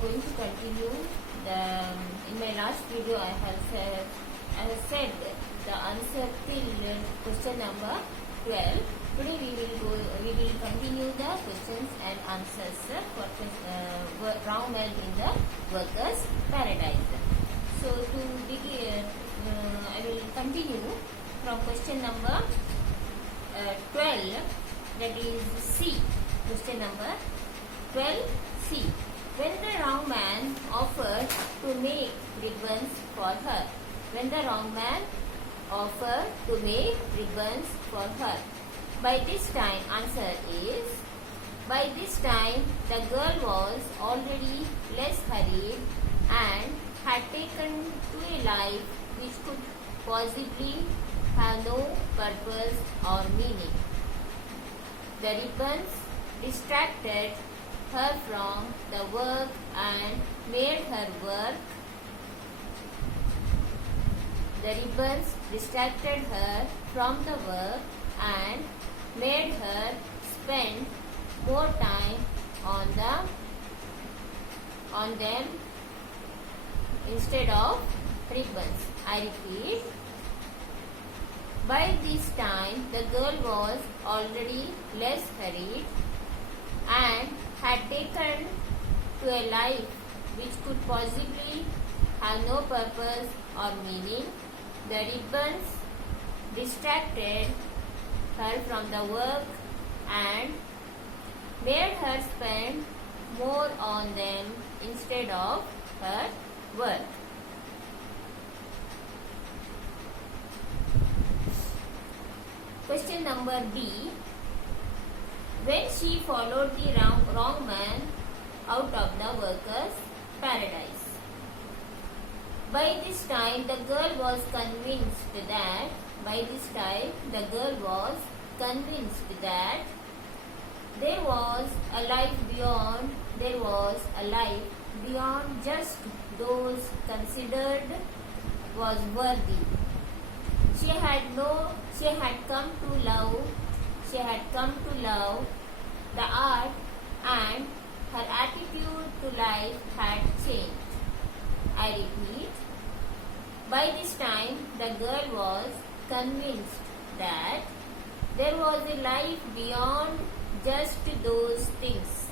going to continue the. In my last video, I have said the answer till question number 12. Today we will continue the questions and answers for round L in the workers' paradise. So to begin, I will continue from question number 12. That is C. Question number 12C. When the wrong man offered to make ribbons for her. When the wrong man offered to make ribbons for her. By this time, answer is, by this time the girl was already less hurried and had taken to a life which could possibly have no purpose or meaning. The ribbons distracted her from the work and made her work. The ribbons distracted her from the work and made her spend more time on them instead of ribbons. I repeat. By this time, the girl was already less hurried and had taken to a life which could possibly have no purpose or meaning. The ribbons distracted her from the work and made her spend more on them instead of her work. Question number B. When she followed the wrong man out of the workers' paradise. By this time the girl was convinced that there was a life beyond just those considered was worthy. She had come to love the art, and her attitude to life had changed. I repeat. By this time, the girl was convinced that there was a life beyond just those things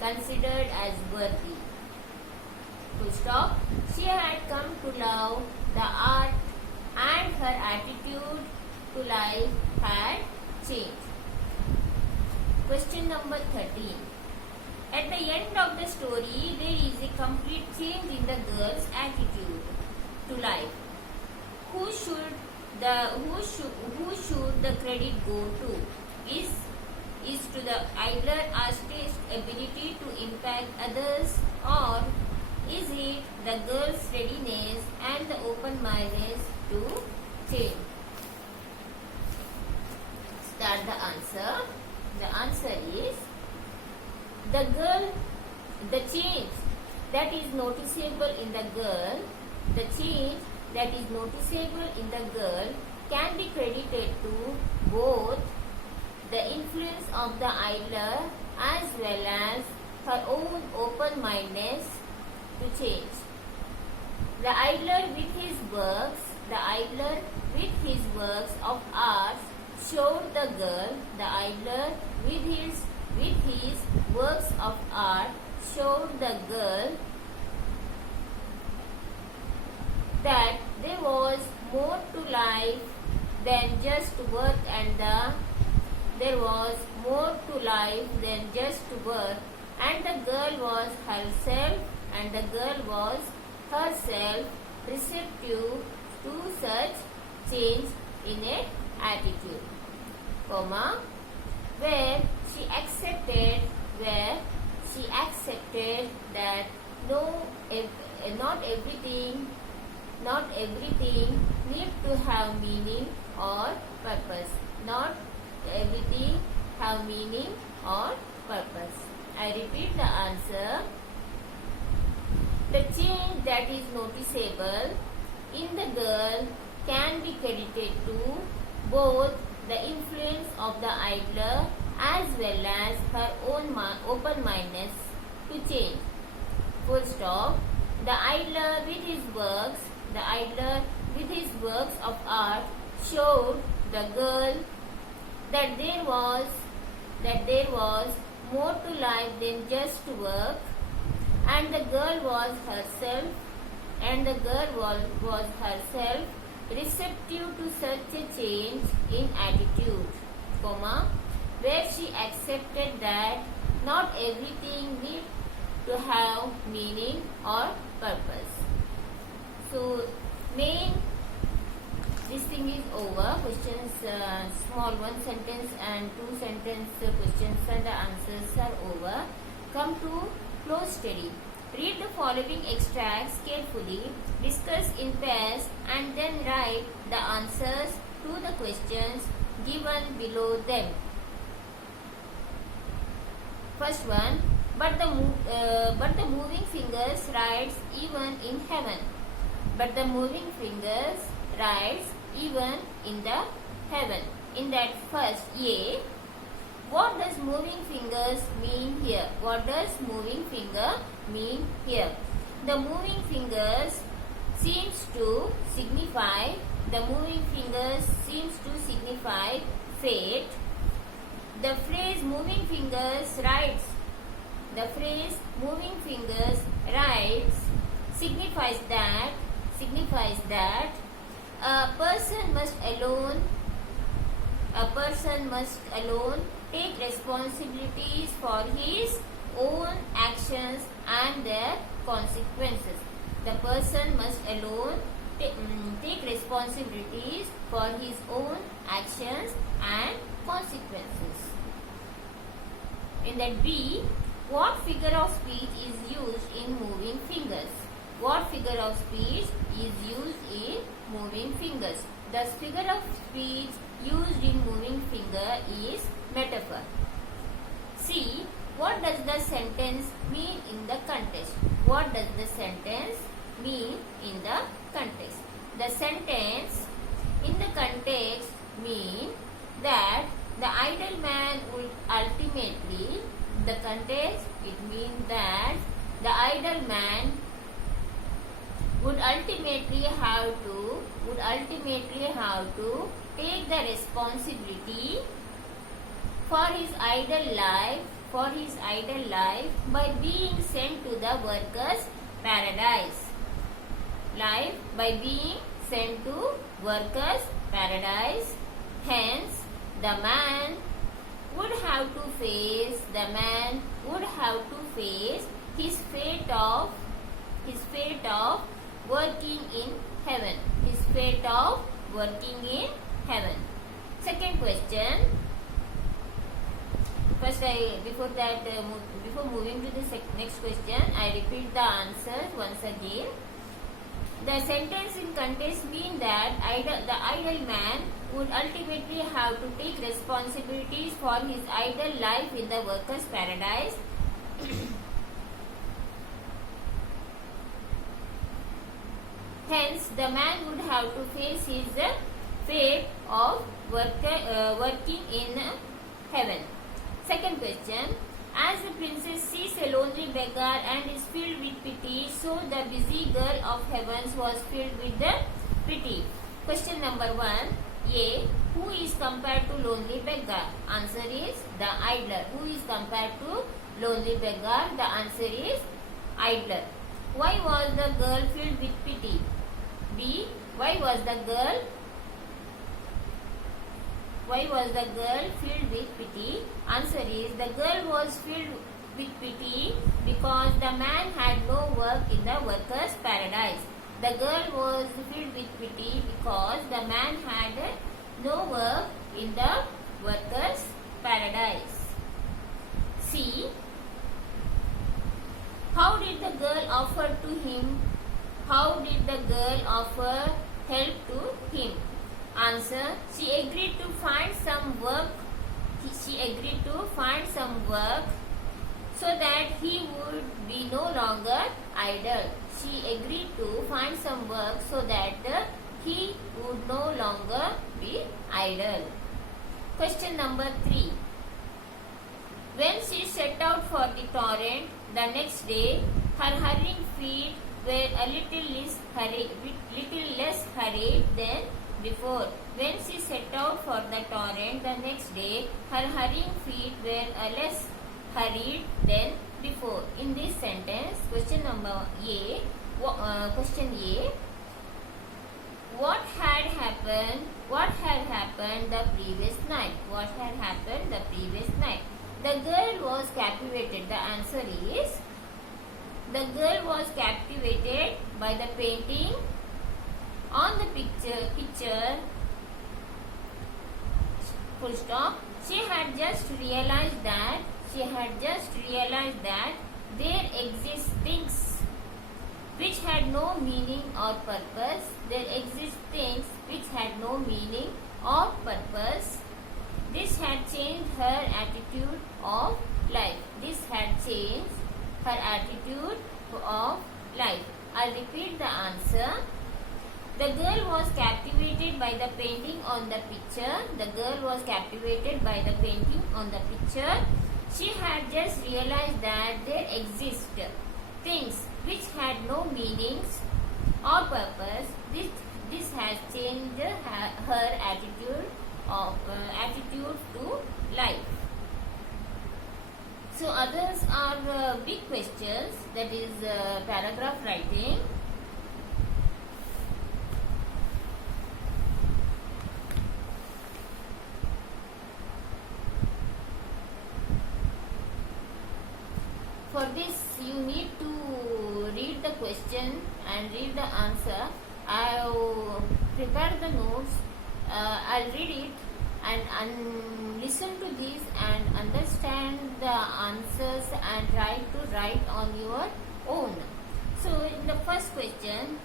considered as worthy. Full stop. She had come to love the art, and her attitude to life had changed. Question number 13. At the end of the story, there is a complete change in the girl's attitude to life. Who should the credit go to? Is to the idler artist's ability to impact others, or is it the girl's readiness and the open-mindedness to change? Start the answer. The answer is the change that is noticeable in the girl can be credited to both the influence of the idler as well as her own open-mindedness to change. The idler with his works of art showed the girl. The idler with his works of art showed the girl that there was more to life than just work, and the girl was herself receptive to such change in a attitude, where she accepted that not everything need to have meaning or purpose. Not everything have meaning or purpose. I repeat the answer. The change that is noticeable in the girl can be credited to both the influence of the idler as well as her own open-mindedness to change. full stop. The idler with his works of art showed the girl that there was more to life than just work, and the girl was herself receptive to such a change in attitude, where she accepted that not everything need to have meaning or purpose. So this thing is over. Questions, small one sentence and two sentence questions and the answers are over. Come to close study. Read the following extracts carefully, discuss in pairs, and then write the answers to the questions given below them. First one, but the moving fingers writes even in heaven. But the moving fingers writes even in the heaven. In that first A, what does moving fingers mean here? What does moving finger mean here? The moving fingers seems to signify fate. The phrase moving fingers writes signifies that a person must alone take responsibilities for his own actions and their consequences. The person must alone take responsibilities for his own actions and consequences. In that B, what figure of speech is used in moving fingers? What figure of speech is used in moving fingers? The figure of speech used in moving finger is metaphor. C, what does the sentence mean in the context? What does the sentence mean in the context? The sentence in the context mean that the idle man would ultimately, the context, it means that the idle man would ultimately have to take the responsibility for his idle life by being sent to the workers' paradise. Hence, the man would have to face his fate of working in heaven. Second question. First, before moving to the next question, I repeat the answer once again. The sentence in context means that the idle man would ultimately have to take responsibilities for his idle life in the workers' paradise. Hence, the man would have to face his fate of working in heaven. Second question. As the princess sees a lonely beggar and is filled with pity, so the busy girl of heavens was filled with the pity. Question number 1. A. Who is compared to lonely beggar? Answer is the idler. Who is compared to lonely beggar? The answer is idler. Why was the girl filled with pity? B. Why was the girl filled with pity? Answer is the girl was filled with pity because the man had no work in the workers' paradise. The girl was filled with pity because the man had no work in the workers' paradise. C. How did the girl offer help to him? Answer. She agreed to find some work so that he would be no longer idle. She agreed to find some work so that he would no longer be idle. Question number 3. When she set out for the torrent the next day, Her hurrying feet were a little less hurried than before. When she set out for the torrent the next day, her hurrying feet were a less hurried than before. In this sentence, question number A, question A, what had happened the previous night? What had happened the previous night? The girl was captivated. The answer is, the girl was captivated by the painting on the picture, full stop. She had just realized that there exist things which had no meaning or purpose. There exist things which had no meaning or purpose. This had changed her attitude of life. This had changed her attitude of life. I'll repeat the answer. The girl was captivated by the painting on the picture. The girl was captivated by the painting on the picture. She had just realized that there exist things which had no meanings or purpose. This has changed her attitude to life. So others are big questions, that is paragraph writing. For this you need to read the question and read the answer. I have prepared the notes. I'll read it and listen to this and understand the answers and try to write on your own. So in the first question,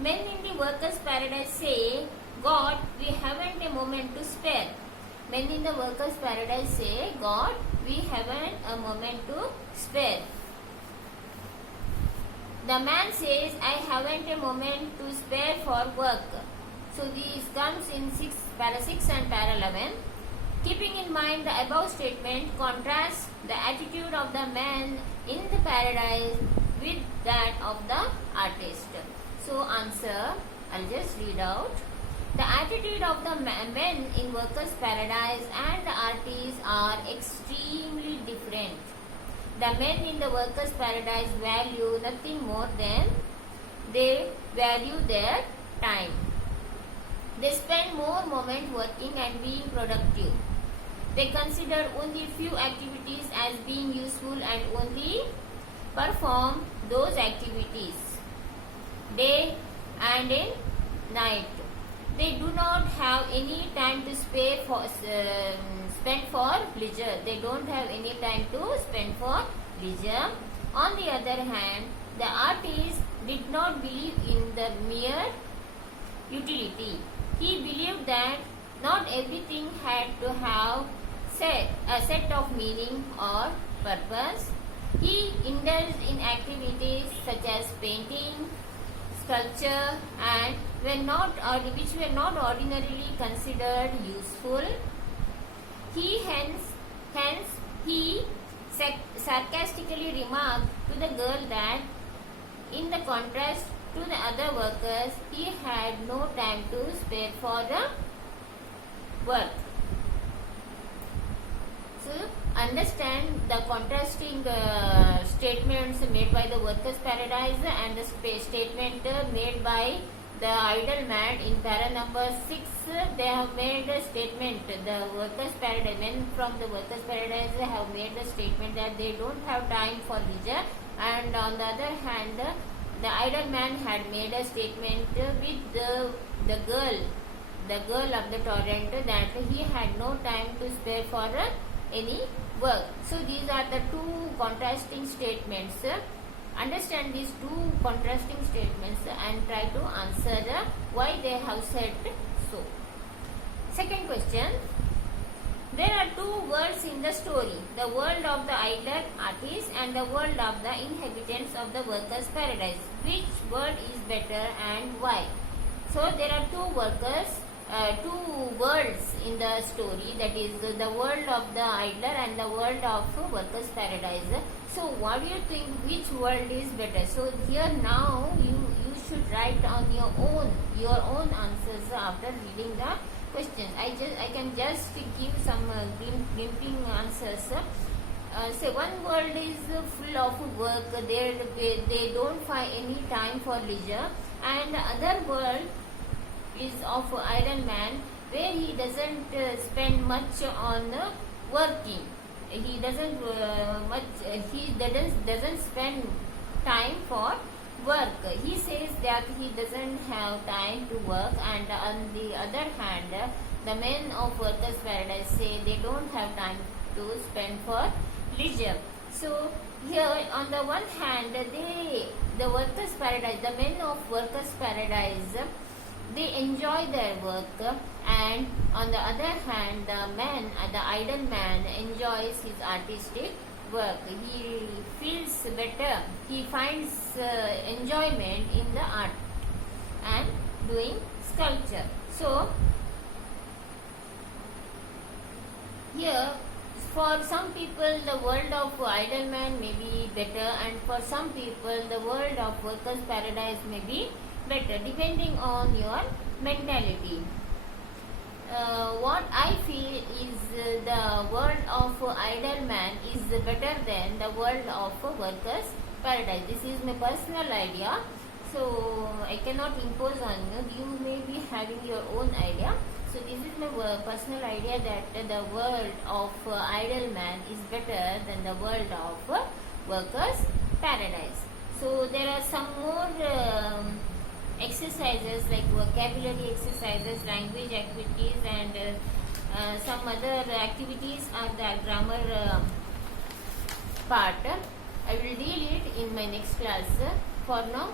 men in the workers' paradise say, God, we haven't a moment to spare. Men in the workers' paradise say, God, we haven't a moment to spare. The man says, I haven't a moment to spare for work. So this comes in para 6 and para 11. Keeping in mind the above statement, contrast the attitude of the man in the paradise with that of the artist. So answer, I'll just read out. The attitude of the men in workers' paradise and the artists are extremely different. The men in the workers' paradise value nothing more than they value their time. They spend more moment working and being productive. They consider only few activities as being useful and only perform those activities day and in night. They do not have any time to spend for leisure. They don't have any time to spend for leisure. On the other hand, the artist did not believe in the mere utility. He believed that not everything had to have a set of meaning or purpose. He indulged in activities such as painting, sculpture, and which were not ordinarily considered useful. He sarcastically remarked to the girl that, in the contrast to the other workers, he had no time to spare for the work. So understand the contrasting statements made by the workers' paradise and the statement made by the idle man in para number 6. They have made a statement. The workers' paradise, men from the workers' paradise have made the statement that they don't have time for leisure, and on the other hand, the idle man had made a statement with the girl of the torrent, that he had no time to spare for any work. So these are the two contrasting statements. Understand these two contrasting statements and try to answer why they have said so. Second question. There are two worlds in the story, the world of the idle artist and the world of the inhabitants of the workers' paradise. Which world is better and why? So there are two workers two worlds in the story, that is the world of the idler and the world of workers paradise. So what do you think, which world is better? So here now you should write on your own answers after reading the questions. I can just give some glimpsing answers. Say one world is full of work, they don't find any time for leisure, and the other world is of Iron Man, where he doesn't spend much on working. He doesn't doesn't spend time for work. He says that he doesn't have time to work, and on the other hand, the men of workers paradise say they don't have time to spend for leisure. So here on the one hand, the workers paradise, the men of workers paradise, they enjoy their work, and on the other hand, the idle man enjoys his artistic work. He feels better, he finds enjoyment in the art and doing sculpture. So here, for some people the world of idle man may be better, and for some people the world of workers paradise may be better, depending on your mentality. What I feel is the world of idle man is better than the world of workers paradise. This is my personal idea, so I cannot impose on you. You may be having your own idea. So this is my personal idea, that the world of idle man is better than the world of workers paradise. So there are some more exercises like vocabulary exercises, language activities, and some other activities are the grammar part. I will deal it in my next class. For now,